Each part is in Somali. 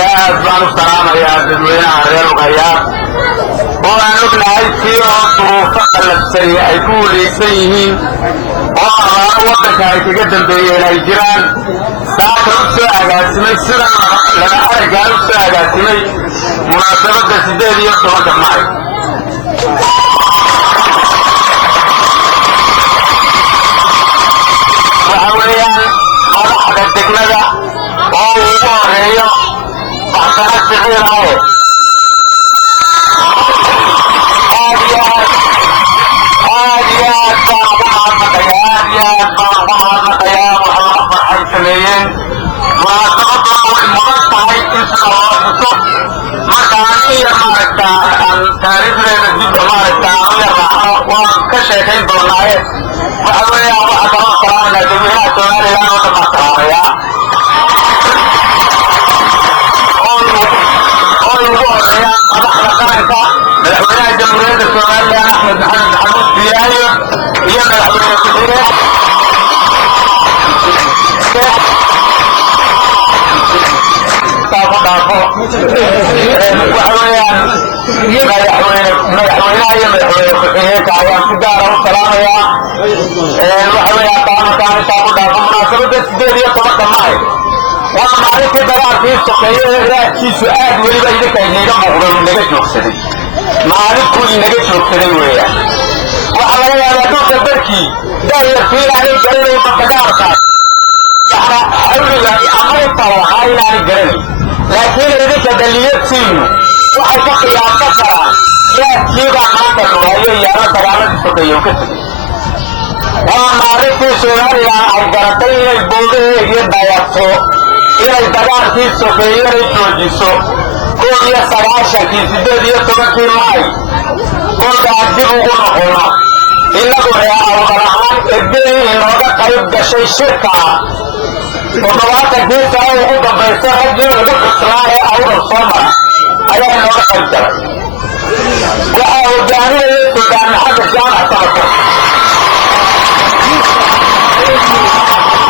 يا أسبان السلام يا دلوين عرير الغياب وأنا نبنى فيه ظروف السريع يكون ليسيهين وأنا وضك هاي تقدم بيه الهجران ساكر الساعة سمي السنة لما أرجع الساعة سمي مناسبة سيدي دي يوم معي وحويان مضحك التكنجة وهو ريو بحثنا السعير هاي آديات بعض يا محمد حيثمين وأصبحوا المقطعي إسرائيل مكانية ماركتا تاريخ لنزيد ماركتا وكشيكين برناية وحويا وحضر السلام جميعا سؤالي لا نتمسرها يا قولوا يا مدحنا قرنكا مدحونا جمهورية السؤال يا أحمد حمود ديايو هي مدحونا السؤال لكن إذا دليل سين وحفق يا كفرة لا كيدا ما تنوهي يا رسالة سكيو كتب ومعرفة سؤال يا عبرتين البوضي يدعيصو إلى الدقار في سكيو رجوجيسو كل يسراشا في سيدي يتبكي معي كل تعجبه نقونا إنه يا أبرهان الدين إنه قريب دشي شركة وضوات الدين تعالوا قد بيسا هجي ودق إسرائي أو الصمع أيها النوغة الجرى وحاو جانيه سودان حق الجامعة تمكن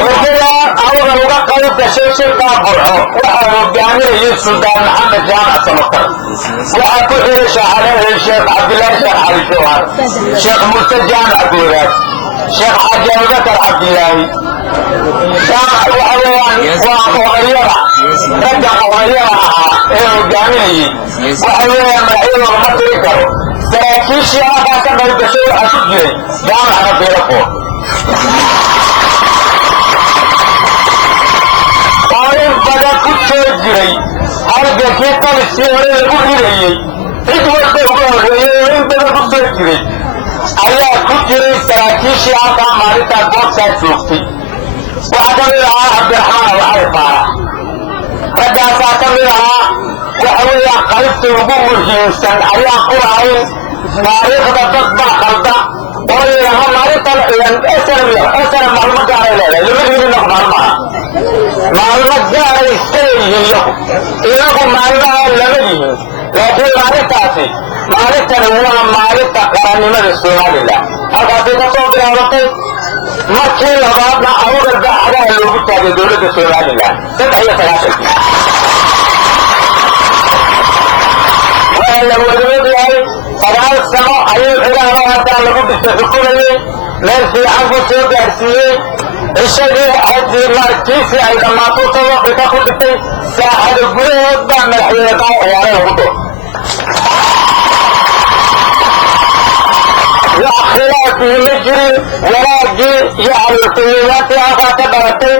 وكذا أولا نوغة قريب دشي شركة برعو وحاو جانيه سودان حق الجامعة تمكن وحاكو إيش عليه الشيخ عبد الله الشيخ علي الجوهر شيخ مرتجان عبدالله شيخ حاج أبو بكر عبد الله جامع وحوان وغيرها رجع وغيرها الجامعي وحوان مرحيل ومطريكه سراكيشي أبا كما يبشر أسجري جامع ربي لكم قائم بدا كنت سجري أرجع في قلسي ولي إدوار بغير بدا كنت سجري أيها كنت سراكيشي أبا مارتا بوكسا سوكتي وحكملها عبد الرحمن وعرفها رجع ساكملها وحوية قلبت وقوم الجنسان أيها قرعين تاريخ تطبع خلطة وقال لها مارتا أسر معلومات على لمن من معلومات معلومات جاء يستيجي إنكم معلومات لمنه لكن مارتا مارتا هو مارتا قرانيمة السؤال الله هذا في تصوب الأوروبي markii labaadna awdal baaxdaha loogu taagay dowladda Soomaaliland saddex iyo sagaashan wala wadoodahay sagaal sano ayuu ciidamada hadda lagu dhisay xukuumadii meel fiican ku soo gaarsiiyey ishadii hadii markiisi ay dhamaato waqtiga ku dhintay saacado gudahood baa madaxweynaha ciyaaraha lagu dhigay وخلافه مجري ولاجي يعني سيوات آخر كبرتي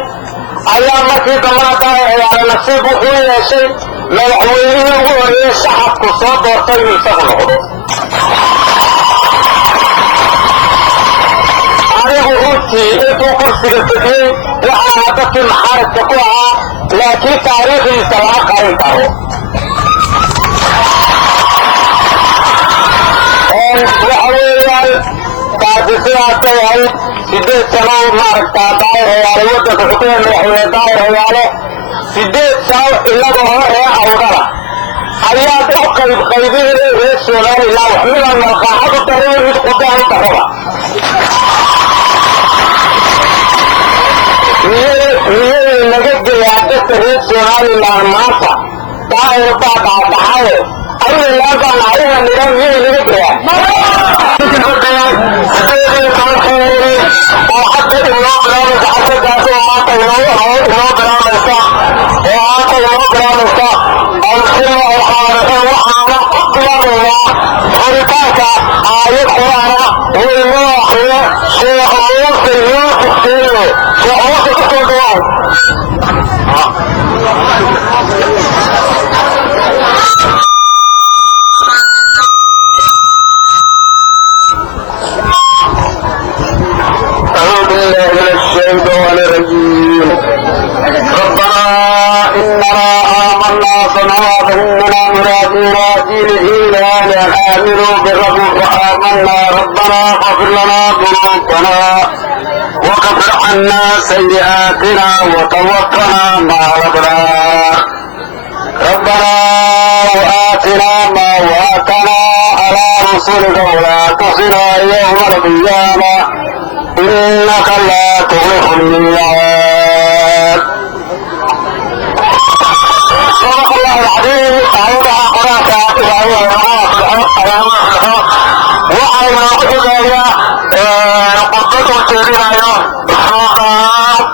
أيام مركي كماتا يعني نصيب وحوية شيء لو حويه وهي شعب كصاب وطيب يسغله أنا بغوتي إنتو كرسي الفتين وحاطت المحارة تقوها لكن تاريخ يسوى قريبه وحوية قادسية تيهي سيدي سنو ماركتا دائر هيالي ودك حكومة محوية دائر هيالي سيدي سنو إلا بهوه أوغلا أيات أقرب قيديه رسولان الله وحملا ملقاحة التريد قدام التربة ويهي نجد يعدت رسولان الله ماسا هاي الطاقة تعالوا أين الأرض عليها النظام مين اللي بكرة لكن هذا التوحيد وحتى اليوم برامج حتى ذاته وحتى اليوم برامج صح وحتى اليوم برامج صح الكلمة وحارة وحارة قدام الله خلقاك آية قرآن والله شيخ موسى يوسف سيرو شيخ موسى كتبه أعوذ بالله من الشيطان الرجيم ربنا إننا آمنا فنغفر لنا مرادي الإيمان آمنوا بالرب وآمنا ربنا اغفر لنا ذنوبنا وكفر عنا سيئاتنا وتوفنا مع الأبرار ربنا وآتنا ما وعدتنا على رسلك ولا تخزنا يوم القيامة إنك لا تخلف الميعاد صدق الله العظيم أعوذها قراءة وعلى قدرها قدرته الجليلة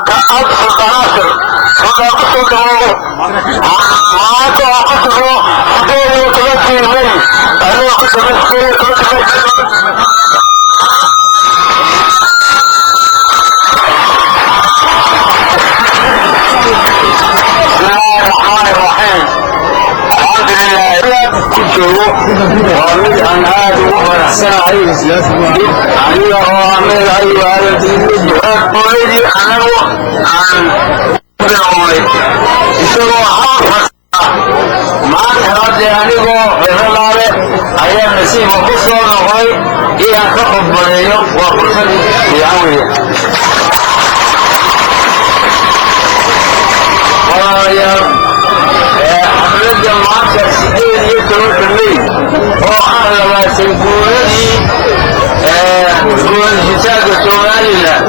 كأبس التناصر صدقته معك وقصره دوري وتبكي لي أنا قصر ومن عن هذا ورحسن عليه وعمل أيها الذين يقولي أنا عن برعوي يسروا حافظ ما تهرج عنه وفلالة أيام نسيم وقصوا نغوي إيا كفب بريو وقصوا يعوي حفلة جماعة سيدين يترون كمين وعلى ما سيكونني يكون حساب السومالي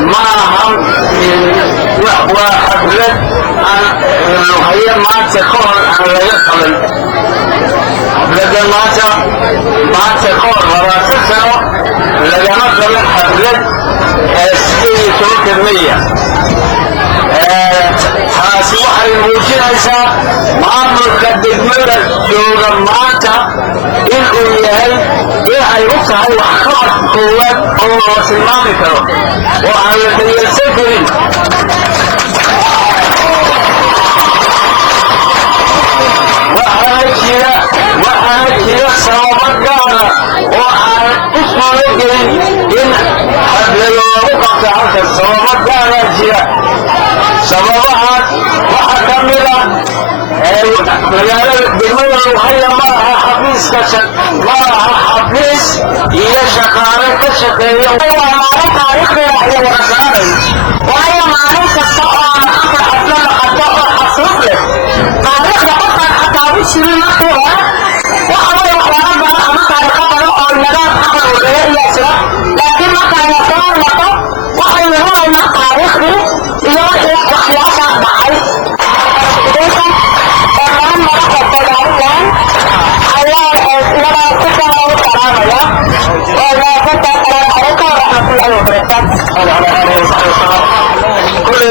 معهم وحفلة هي ما تكون على يقبل حفلة جماعة ما تكون ولا تسعى لجماعة حفلة سيدين يترون كمية taasi waxay muujinaysaa maamulka degmada jooga maanta inuu yahay in ay u tahay waxqabad koowaad oo loo tilmaami karo oo aan la dayalsan karin waxaana jira sababo gaara oo aan u suuro gelin in hadla loogu qabto halka sababo gaaraa jira sababahaas waxaa ka mida magaalada degmada lughaya ma aha xafiis iyo shaqaale ka shaqeeya waa maalin taariikhdeeda ayaa wada garanay waayo maalin kasta oo afar xaflo la qabto oo xasuus leh taariikhda qofkaan xataa u jirin markii hore waxaway waxyaalo badan ama taariikho badan oo nadaam afar wadaya ayaa jira laakiin markaan la soo noqo waxaynu helaynaa taariikhdii iyo waxyaashaas dhacay dhammaan madaxda dagaalan ayaa iyada ku soo salaamaya oo naafada salaamu calaykum waraxmatullaahi wabarakaatu كل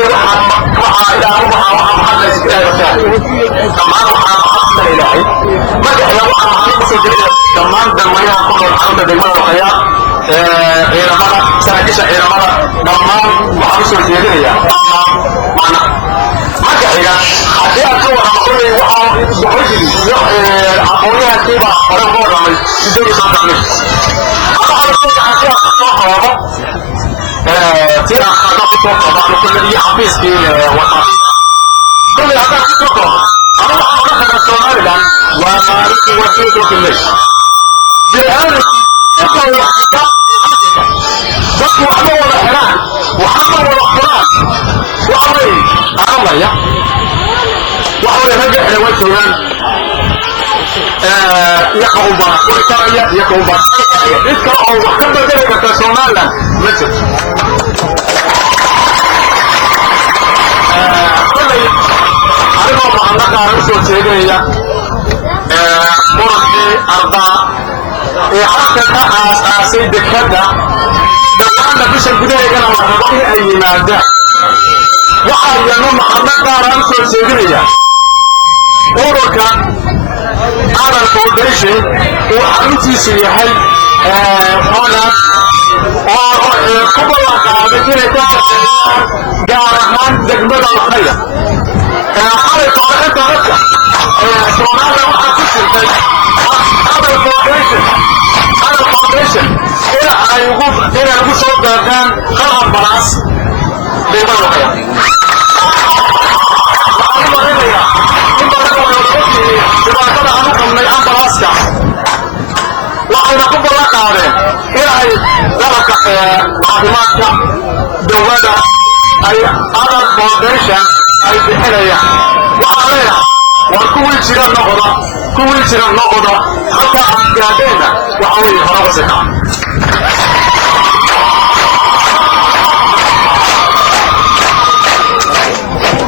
waxaa ilaahay waxaa maxamed ilaahay dhammaan waxaa maxamed ilaahay magaciisa waxaa maxamed soo jeedin dhammaan dadweynaha ku nool xarunta degmada luqaya ciidamada saraakiisha ciidamada dhammaan waxaa soo jeedinaya macna magaciisa haddii aad ka waramo kulley waxaa boqorkii iyo aqoonyahankiiba hore uga warramay sidoo soo damay waxaa soo qaatay soo qabo في أخذ طبعا كل اللي حفيظ في وطن كل هذا في طبعا أنا أخذ السؤال الآن ومالك وسيد في الليل بهذا يقول الحكام ذكر محمد والحران محمد والحران وحوي الله يا وحوي رجع لوجهنا يقوم ويتريا يقوم يذكر وكم ذلك تسونالا مثل كل أنا ما أنا قارن سوتشيء بحنية قرصي أرضاء حتى كأس سيد كذا دعنا بش البداية كنا نقول أي مادة وحيانا محمد داران سوسيدية أوروكا على الفونديشن وحمتي سيحي هنا قبل قابلتنا جارحان دقمة الخير على طريقة ركة سونالا وحكسر هذا الفونديشن إلى يقول صوت داران خلق براس لبروحيا waxayna ku ballan qaadeen inay dalabka caafimaadka dowladda ay adal foundation ay bixinayaan waxaa leeyahay war kuwii jira noqda halkaa aan gaadheenna waxa weeye horaba si kaca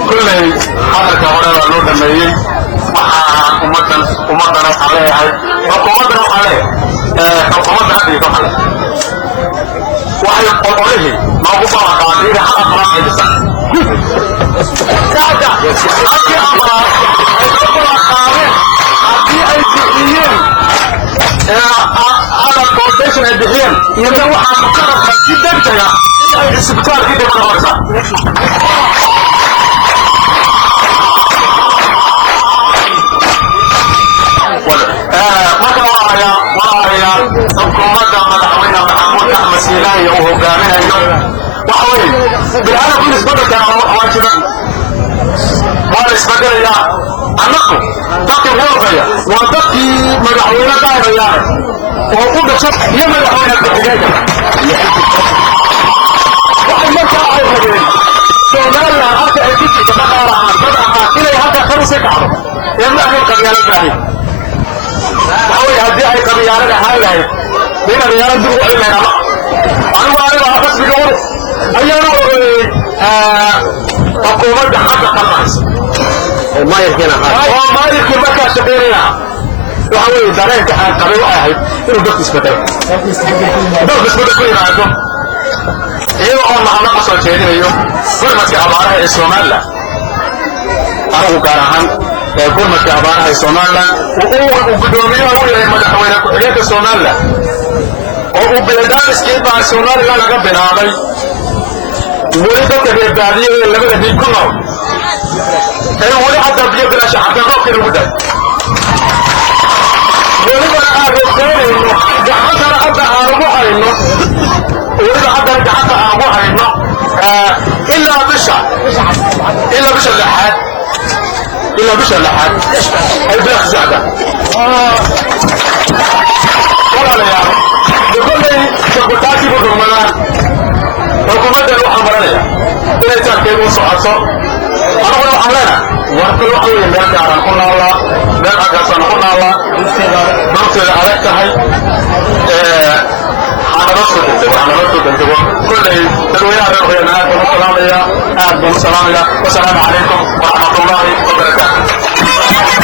kulley hadalka hore baa loo dhameeyey waxaa ummadana waxaa leeyahay xukuumadana waxaa leeyahay xukuumadda hadda iyo kale waxay qolqolihii noogu ballanqaaday inay hal afraad ay dhisaan halkii afraad ay ka ballanqaadeen haddii ay bixiyeen adal foundation ay bixiyeen iyada waxaanu ka rabnay si degdega ay isbitaalkii dib uga horsaan marka walaalayaal xukuumadda madaxweyne maxamuud axmed siilaahi uu hogaaminayo waxa weeye bilaadanku isbedelka waa jira waa la isbedelayaa annagu dadkii hoogaya waa dadkii madaxweyne daahirayaane oo u dhasha iyo madaxweyne ku-xigeenka waxay markaa ay rabeen somaliland halka ay ku jirto dhaqaal ahaan dad ahaan inay halka kor usi kacdo ee ma ahayn qabyaalo baahin waxawey haddii ay qabiyaarada ahaan lahayd in qabiyaala dib u cilayna anigu rasmiga ur ayaana ogeeyey xukuumadda hadda qalmaysa oo maayirkii markaa shaqeynaya waxa weeye dareenka aan qabay waxay ahayd inuu dadku isbedelo ku yimaado iyada oo mahadna ku soo jeedinayo gurmadka abaaraha ee somaliland anigu gaar ahaan gurmadka abaaraha ee somaliland uu gudoomiyaha u yahay madaxweyne ku-xigeenka somaliland oo uu beedaaniskii baa somaliland laga bilaabay weli dadka reer baadiye ee labada dhiig ku nool ee weli hadda biyo bilasha xataa roobkii lagu day welibana aan rogsaynayno gacantana hadda aan ugu hayno weliba haddana gacanta aan ugu hayno ilaa bisha lixaad ay beeq sacda walaalayaal kolley sabutaakii bu dhurmadaan xukuumaddan waxaan maranaya inay taarkeed u socoto anaguna waxaan leenahay warkal waxa weeye meel gaaraan ku naallaa meel agaasaan ku naallaa dhulteeda adag tahay hanala soo degdego kolley dadweynaha reer hoyana aad baan u salaamaya wasalaamu calaykum waraxmatullaahi وبركاته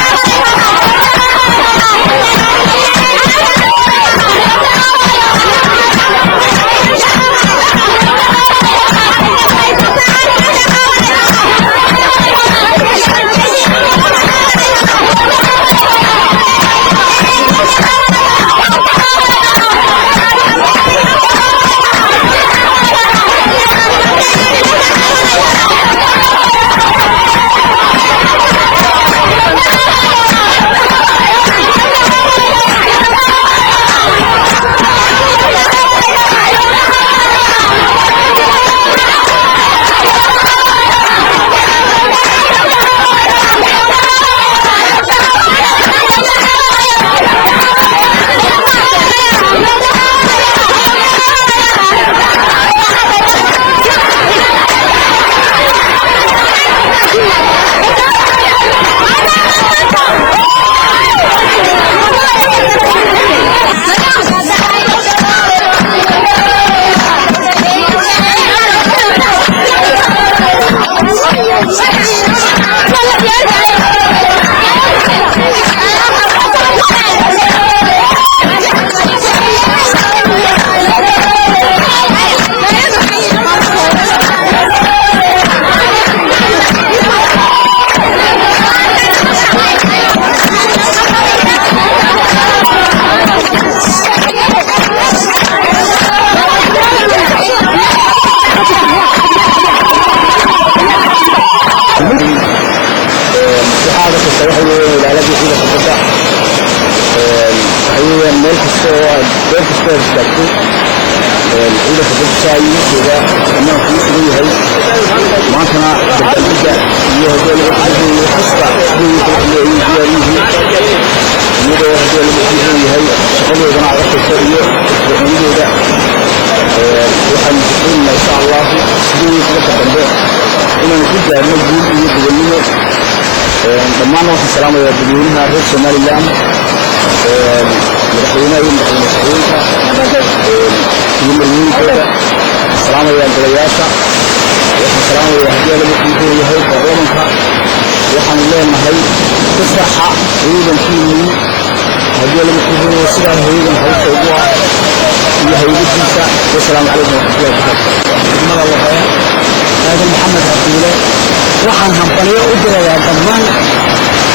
استكتو الأولى تبدأ شاي كذا أنا في سوري هاي ما كان تبدأ يهدي الأخوة يحسب يهدي مدة هدي الأخوة هاي شغله جماعة الخيرية وعندي ده وحن نقول إن شاء الله سوري كذا تبدأ إن نجد نجيب يتجنن لما نوصل السلام يا بدينا رئيس شمال اليوم مدحونا يوم المسؤولين يوم اليوم كذا السلام يا الجلياشة السلام يا هدي المسؤولين يهيب الرومنها وحن الله نهي تصحى يوم الكيمي هدي المسؤولين وسلا هيد الحوش وجوه يهيب الجنسة والسلام عليكم ورحمة الله وبركاته. هذا محمد عبد الله waxaan hambalyo u dirayaa dhammaan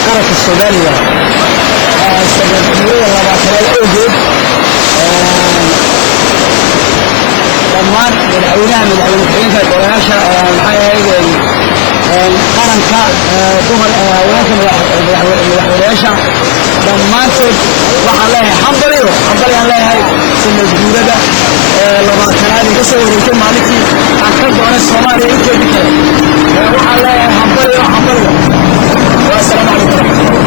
qaranka Soomaaliya sababtoo labaatan awgeed dhammaan madaxweynaha golayaasha maxay ahayd qaranka dumar madaxweynayaasha dhammaantood waxaan leeyahay hambalyo leeyahay sanad guurada labaatanaad ka soo wareegtay maalintii aan ka doonay Soomaaliya inteedii kale waxaan leeyahay hambalyo والسلام عليكم ورحمة الله